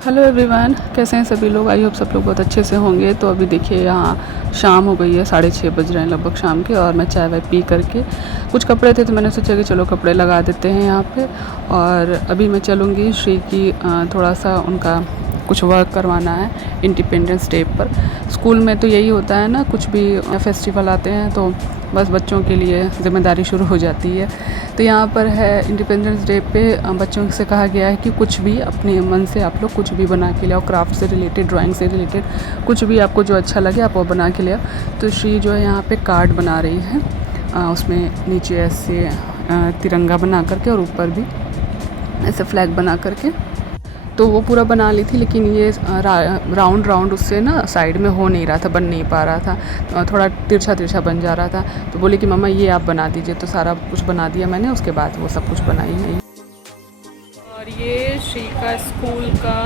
Hello everyone, कैसे हैं सभी लोग। आई होप सब लोग बहुत अच्छे से होंगे। तो अभी देखिए यहाँ शाम हो गई है, 6:30 बज रहे हैं लगभग शाम के। और मैं चाय वाय पी करके कुछ कपड़े थे तो मैंने सोचा कि चलो कपड़े लगा देते हैं यहाँ पे। और अभी मैं चलूँगी श्री की थोड़ा सा उनका कुछ वर्क करवाना है इंडिपेंडेंस डे पर। स्कूल में तो यही होता है ना, कुछ भी फेस्टिवल आते हैं तो बस बच्चों के लिए ज़िम्मेदारी शुरू हो जाती है। तो यहाँ पर है इंडिपेंडेंस डे पे बच्चों से कहा गया है कि कुछ भी अपने मन से आप लोग कुछ भी बना के ले आओ, क्राफ्ट से रिलेटेड, ड्राइंग से रिलेटेड, कुछ भी आपको जो अच्छा लगे आप वो बना के ले आओ। तो श्री जो है यहाँ पे कार्ड बना रही है, उसमें नीचे ऐसे तिरंगा बना करके और ऊपर भी ऐसे फ्लैग बना करके। तो वो पूरा बना ली थी, लेकिन ये राउंड उससे ना साइड में हो नहीं रहा था, बन नहीं पा रहा था, तो थोड़ा तिरछा बन जा रहा था। तो बोली कि मम्मा ये आप बना दीजिए। तो सारा कुछ बना दिया मैंने, उसके बाद वो सब कुछ बनाई है। और ये श्री का स्कूल का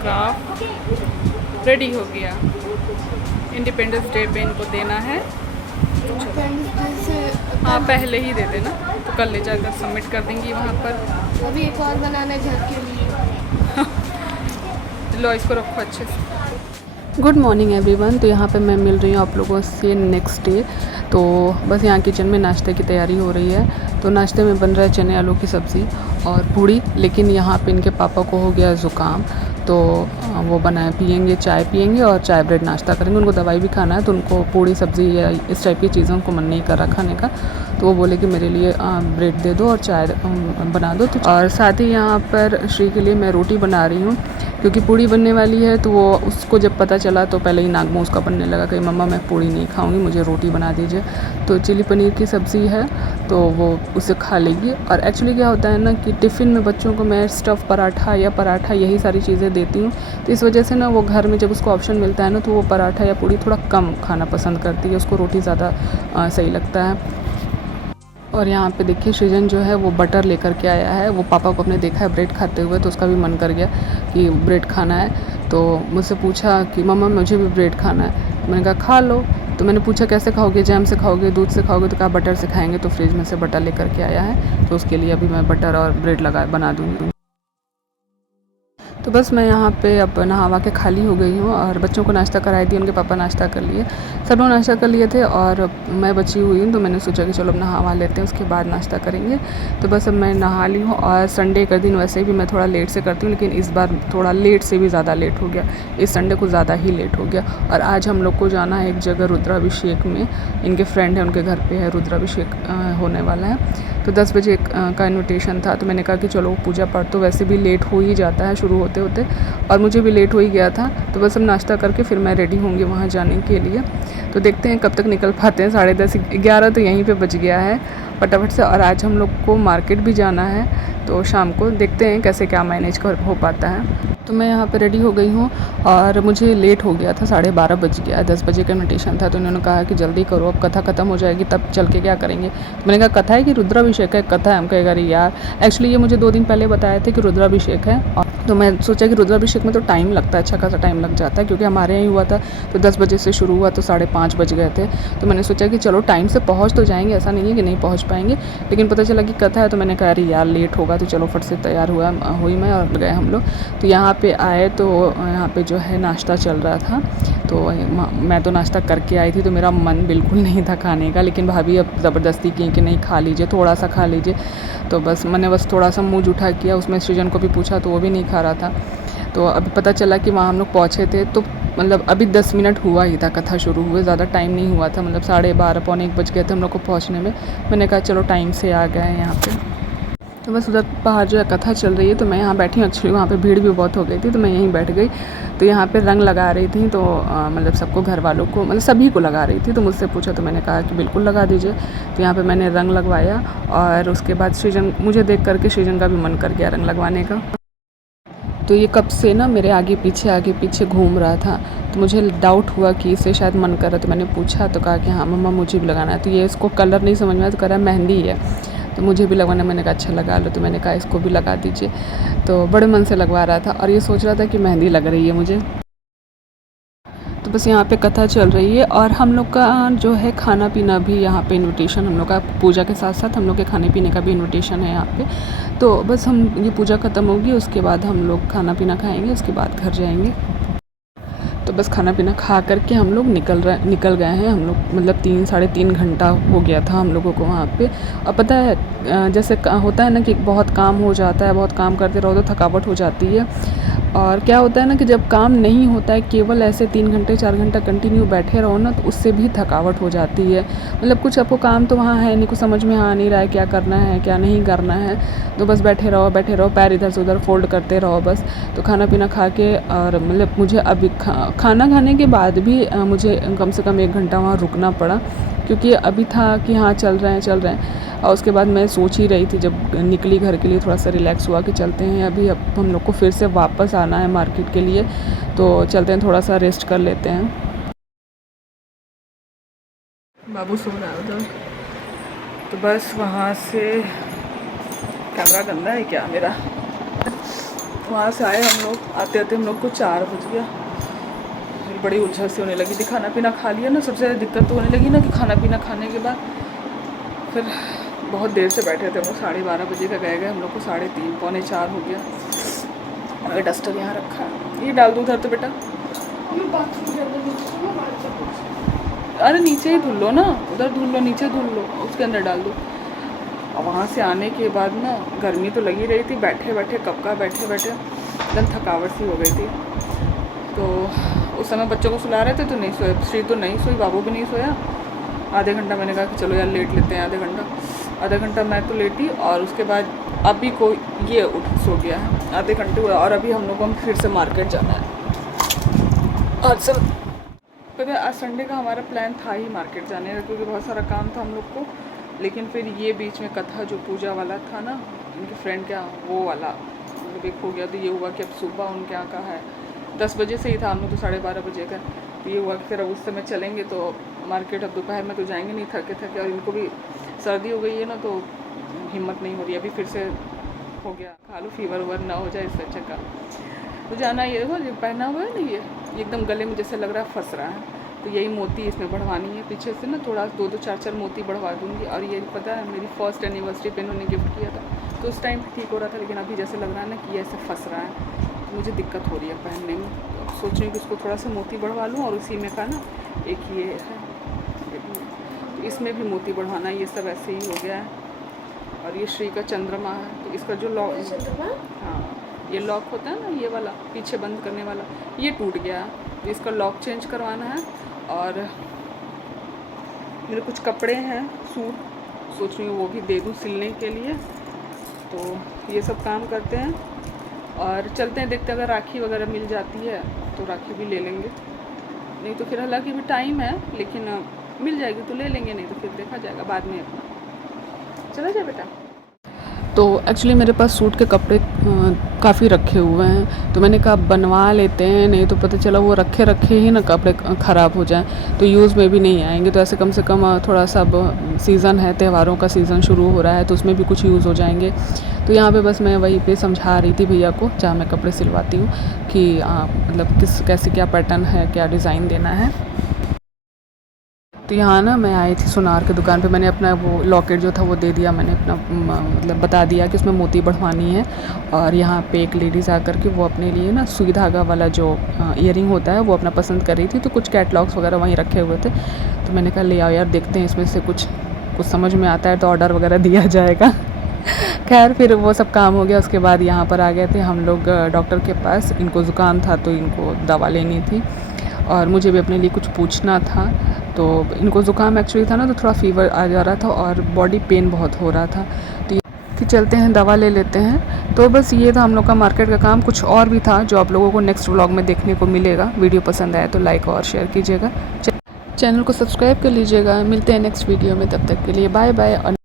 क्राफ्ट रेडी हो गया। इंडिपेंडेंस डे पे इनको देना है। हाँ, पहले ही दे देना तो कल ले जाकर सबमिट कर देंगी वहाँ पर। अभी एक और बनाना है घर के लिए। लो इसको रखो अच्छे से। Good morning everyone. तो यहाँ पे मैं मिल रही हूँ आप लोगों से नेक्स्ट डे। तो बस यहाँ किचन में नाश्ते की तैयारी हो रही है। तो नाश्ते में बन रहा है चने आलू की सब्ज़ी और पूड़ी। लेकिन यहाँ पे इनके पापा को हो गया ज़ुकाम, तो वो बनाए पियेंगे, चाय पियेंगे और चाय ब्रेड नाश्ता करेंगे। उनको दवाई भी खाना है तो उनको पूड़ी सब्ज़ी या इस टाइप की चीज़ों को मन नहीं कर रहा खाने का। तो वो बोले कि मेरे लिए ब्रेड दे दो और चाय बना दो। तो और साथ ही यहाँ पर श्री के लिए मैं रोटी बना रही हूँ, क्योंकि पूड़ी बनने वाली है। तो वो उसको जब पता चला तो पहले ही नाक मुँह उसका बनने लगा कि मम्मा मैं पूड़ी नहीं खाऊंगी, मुझे रोटी बना दीजिए। तो चिली पनीर की सब्ज़ी है तो वो उसे खा लेगी। और एक्चुअली क्या होता है ना कि टिफ़िन में बच्चों को मैं स्टफ़ पराठा या पराठा यही सारी चीज़ें देती हूँ। तो इस वजह से ना वो घर में जब उसको ऑप्शन मिलता है ना तो वो पराठा या पूड़ी थोड़ा कम खाना पसंद करती है, उसको रोटी ज़्यादा सही लगता है। और यहाँ पे देखिए सृजन जो है वो बटर लेकर के आया है। वो पापा को अपने देखा है ब्रेड खाते हुए तो उसका भी मन कर गया कि ब्रेड खाना है। तो मुझसे पूछा कि मम्मा मुझे भी ब्रेड खाना है। तो मैंने कहा खा लो। तो मैंने पूछा कैसे खाओगे, जैम से खाओगे, दूध से खाओगे? तो कहा बटर से खाएंगे। तो फ्रिज में से बटर लेकर के आया है, तो उसके लिए अभी मैं बटर और ब्रेड बना दूँगी। तो बस मैं यहाँ पे अब नहावा के खाली हो गई हूँ और बच्चों को नाश्ता कराई दी, उनके पापा नाश्ता कर लिए, सब लोग नाश्ता कर लिए थे और मैं बची हुई हूँ। तो मैंने सोचा कि चलो अब नहावा लेते हैं, उसके बाद नाश्ता करेंगे। तो बस अब मैं नहा ली हूँ। और संडे का दिन वैसे भी मैं थोड़ा लेट से करती हूँ, लेकिन इस बार थोड़ा लेट से भी ज़्यादा लेट हो गया, इस संडे को ज़्यादा ही लेट हो गया। और आज हम लोग को जाना है एक जगह रुद्राभिषेक में, इनके फ्रेंड है उनके घर पर है रुद्राभिषेक होने वाला है। तो 10 बजे का इन्विटेशन था। तो मैंने कहा कि चलो पूजा पाठ तो वैसे भी लेट हो ही जाता है शुरू होते होते, और मुझे भी लेट हो ही गया था। तो बस अब नाश्ता करके फिर मैं रेडी होंगी वहाँ जाने के लिए। तो देखते हैं कब तक निकल पाते हैं। 10:30 11 तो यहीं पे बज गया है फटाफट से। और आज हम लोग को मार्केट भी जाना है, तो शाम को देखते हैं कैसे क्या मैनेज हो पाता है। तो मैं यहाँ पे रेडी हो गई हूँ और मुझे लेट हो गया था, 12:30 बज गया। 10 बजे का इन्विटेशन था। तो उन्होंने कहा कि जल्दी करो, अब कथा ख़त्म हो जाएगी तब चल के क्या करेंगे। तो मैंने कहा कथा है कि रुद्राभिषेक है? कथा है। हम कहेगा अरे यार, एक्चुअली ये मुझे 2 दिन पहले बताए थे कि रुद्राभिषेक है। और तो मैं सोचा कि रुद्राभिषेक में तो टाइम लगता है, अच्छा खासा टाइम लग जाता है, क्योंकि हमारे यहाँ हुआ था तो 10 बजे से शुरू हुआ तो 5:30 बज गए थे। तो मैंने सोचा कि चलो टाइम से पहुँच तो जाएंगे, ऐसा नहीं है कि नहीं पहुँच पाएंगे। लेकिन पता चला कि कथा है, तो मैंने कहा अरे यार लेट होगा, तो चलो फट से तैयार हुई मैं और गए हम लोग। तो यहाँ पे आए तो यहाँ पे जो है नाश्ता चल रहा था। तो मैं तो नाश्ता करके आई थी तो मेरा मन बिल्कुल नहीं था खाने का, लेकिन भाभी अब ज़बरदस्ती की कि नहीं खा लीजिए, थोड़ा सा खा लीजिए। तो बस मैंने थोड़ा सा मुँह जूठा किया। उसमें सृजन को भी पूछा तो वो भी नहीं खा रहा था। तो अभी पता चला कि वहाँ हम लोग पहुँचे थे तो मतलब अभी 10 मिनट हुआ ही था कथा शुरू हुए, ज़्यादा टाइम नहीं हुआ था, मतलब 12:30 पौने 1 बज गए थे हम लोग को पहुँचने में। मैंने कहा चलो टाइम से आ गए हैं यहाँ पे। तो बस उधर बाहर जो है कथा चल रही है, तो मैं यहाँ बैठी हूँ। एक्चुअली वहाँ पे भीड़ भी बहुत हो गई थी तो मैं यहीं बैठ गई। तो यहाँ पे रंग लगा रही थी, तो मतलब सबको, घर वालों को, मतलब सभी को लगा रही थी। तो मुझसे पूछा तो मैंने कहा कि बिल्कुल लगा दीजिए। तो यहाँ पे मैंने रंग लगवाया और उसके बाद सृजन, मुझे देख करके सृजन का भी मन कर गया रंग लगवाने का। तो ये कब से ना मेरे आगे पीछे घूम रहा था। तो मुझे डाउट हुआ कि इसे शायद मन कर रहा। तो मैंने पूछा तो कहा कि हाँ मम्मा मुझे भी लगाना है। तो ये इसको कलर नहीं समझ में आया तो कह रहा है मेहंदी है, तो मुझे भी लगवाना। मैंने कहा अच्छा लगा लो। तो मैंने कहा इसको भी लगा दीजिए। तो बड़े मन से लगवा रहा था और ये सोच रहा था कि मेहंदी लग रही है मुझे। तो बस यहाँ पे कथा चल रही है और हम लोग का जो है खाना पीना भी यहाँ पे इनविटेशन, हम लोग का पूजा के साथ साथ हम लोग के खाने पीने का भी इनविटेशन है यहाँ पे। तो बस हम ये पूजा ख़त्म होगी उसके बाद हम लोग खाना पीना खाएंगे, उसके बाद घर जाएंगे। तो बस खाना पीना खा करके हम लोग निकल गए हैं। हम लोग मतलब 3-3.5 घंटा हो गया था हम लोगों को वहाँ पे। और पता है जैसे होता है ना कि बहुत काम हो जाता है, बहुत काम करते रहो तो थकावट हो जाती है। और क्या होता है ना कि जब काम नहीं होता है, केवल ऐसे 3 घंटे 4 घंटा कंटिन्यू बैठे रहो ना, तो उससे भी थकावट हो जाती है। मतलब कुछ आपको काम तो वहाँ है नहीं, कुछ समझ में आ नहीं रहा है क्या करना है क्या नहीं करना है, तो बस बैठे रहो, पैर इधर से उधर फोल्ड करते रहो बस। तो खाना पीना खा के और मतलब मुझे अभी खाना खाने के बाद भी मुझे कम से कम 1 घंटा वहाँ रुकना पड़ा, क्योंकि अभी था कि हाँ चल रहे हैं। और उसके बाद मैं सोच ही रही थी जब निकली घर के लिए, थोड़ा सा रिलैक्स हुआ कि चलते हैं अभी, अब हम लोग को फिर से वापस आना है मार्केट के लिए, तो चलते हैं थोड़ा सा रेस्ट कर लेते हैं। बाबू सो रहा है उधर। तो बस वहाँ से कैमरा गंदा है क्या मेरा, वहाँ से आए हम लोग, आते हम लोग को 4 बज गया। फिर बड़ी उलझन सी होने लगी थी, खाना पीना खा लिया ना, सबसे ज़्यादा दिक्कत तो होने लगी ना कि खाना पीना खाने के बाद फिर बहुत देर से बैठे थे हम लोग, 12:30 बजे का गए हम लोग को 3:30 पौने 4 हो गया। और डस्टर यहाँ रखा है, ये डाल दूँ उधर तो बेटा, अरे नीचे ही धुल लो ना, उधर धुल लो, नीचे धुल लो, उसके अंदर डाल दो। और वहाँ से आने के बाद ना गर्मी तो लगी रही थी, बैठे कब का बैठे एकदम थकावट सी हो गई थी। तो उस समय बच्चों को सुला रहे थे तो नहीं सोए, श्री तो नहीं सोई, बाबू भी नहीं सोया। आधे घंटा मैंने कहा कि चलो यार लेट लेते हैं, आधा घंटा मैं तो लेटी। और उसके बाद अभी को ये उठ सो गया है, आधे घंटे हुए। और अभी हम लोगों को फिर से मार्केट जाना है। आज सब पता है, आज संडे का हमारा प्लान था ही मार्केट जाने का, क्योंकि बहुत सारा काम था हम लोग को। लेकिन फिर ये बीच में कथा जो पूजा वाला था ना उनकी फ्रेंड क्या, वो वाला मतलब एक हो गया। तो ये हुआ कि अब सुबह उनके यहाँ का है, 10 बजे से ही था, हम लोग तो 12:30 बजे का। तो ये हुआ कि फिर अब उस समय चलेंगे तो मार्केट, अब दोपहर में तो जाएंगे नहीं, थके। और इनको भी सर्दी हो गई है ना, तो हिम्मत नहीं हो रही। अभी फिर से हो गया, खा लो, फीवर वूवर ना हो जाए, इससे अच्छा का तो जाना। ये देखो जो पहना हुआ है ना, ये एकदम गले में जैसे लग रहा है फंस रहा है, तो यही मोती इसमें बढ़वानी है पीछे से ना, थोड़ा 2-2 4-4 मोती बढ़वा दूँगी। और ये पता है मेरी फर्स्ट एनिवर्सरी पे इन्होंने गिफ्ट किया था, तो उस टाइम ठीक हो रहा था, लेकिन अभी जैसे लग रहा है ना कि ये ऐसे फंस रहा है, तो मुझे दिक्कत हो रही है पहनने में। तो सोच रही हूँ कि उसको थोड़ा सा मोती बढ़वा लूँ। और उसी में का ना एक ये है, तो इसमें भी मोती बढ़वाना, ये सब ऐसे ही हो गया है। और ये श्री का चंद्रमा है, तो इसका जो लॉक, हाँ ये लॉक होता है ना, ये वाला पीछे बंद करने वाला, ये टूट गया है, तो इसका लॉक चेंज करवाना है। और मेरे कुछ कपड़े हैं, सूट, सोच रही हूँ वो भी दे दूँ सिलने के लिए। तो ये सब काम करते हैं और चलते हैं, देखते हैं अगर राखी वगैरह मिल जाती है तो राखी भी ले लेंगे, नहीं तो फिर हालांकि भी टाइम है, लेकिन मिल जाएगी तो ले लेंगे, नहीं तो फिर देखा जाएगा बाद में। अपना चला जाए बेटा। तो एक्चुअली मेरे पास सूट के कपड़े काफ़ी रखे हुए हैं, तो मैंने कहा बनवा लेते हैं, नहीं तो पता चला वो रखे ही ना कपड़े ख़राब हो जाएं, तो यूज़ में भी नहीं आएंगे। तो ऐसे कम से कम थोड़ा सा अब सीज़न है, त्योहारों का सीज़न शुरू हो रहा है, तो उसमें भी कुछ यूज़ हो जाएंगे। तो यहाँ पे बस मैं वहीं पे समझा रही थी भैया को, जहाँ मैं कपड़े सिलवाती हूँ, कि मतलब कैसे क्या पैटर्न है, क्या डिज़ाइन देना है। तो यहाँ ना मैं आई थी सुनार की दुकान पे, मैंने अपना वो लॉकेट जो था वो दे दिया, मैंने अपना मतलब बता दिया कि उसमें मोती बढ़वानी है। और यहाँ पे एक लेडीज़ आकर के वो अपने लिए ना सुई धागा वाला जो ईयरिंग होता है वो अपना पसंद कर रही थी, तो कुछ कैटलॉग्स वगैरह वहीं रखे हुए थे, तो मैंने कहा ले आओ यार, देखते हैं इसमें से कुछ समझ में आता है तो ऑर्डर वगैरह दिया जाएगा। खैर फिर वो सब काम हो गया। उसके बाद यहाँ पर आ गए थे हम लोग डॉक्टर के पास, इनको ज़ुकाम था तो इनको दवा लेनी थी, और मुझे भी अपने लिए कुछ पूछना था। तो इनको ज़ुकाम एक्चुअली था ना, तो थोड़ा फीवर आ जा रहा था और बॉडी पेन बहुत हो रहा था, तो कि चलते हैं दवा ले लेते हैं। तो बस ये था हम लोग का मार्केट का काम। कुछ और भी था जो आप लोगों को नेक्स्ट व्लॉग में देखने को मिलेगा। वीडियो पसंद आए तो लाइक और शेयर कीजिएगा, चैनल को सब्सक्राइब कर लीजिएगा। मिलते हैं नेक्स्ट वीडियो में, तब तक के लिए बाय बाय। और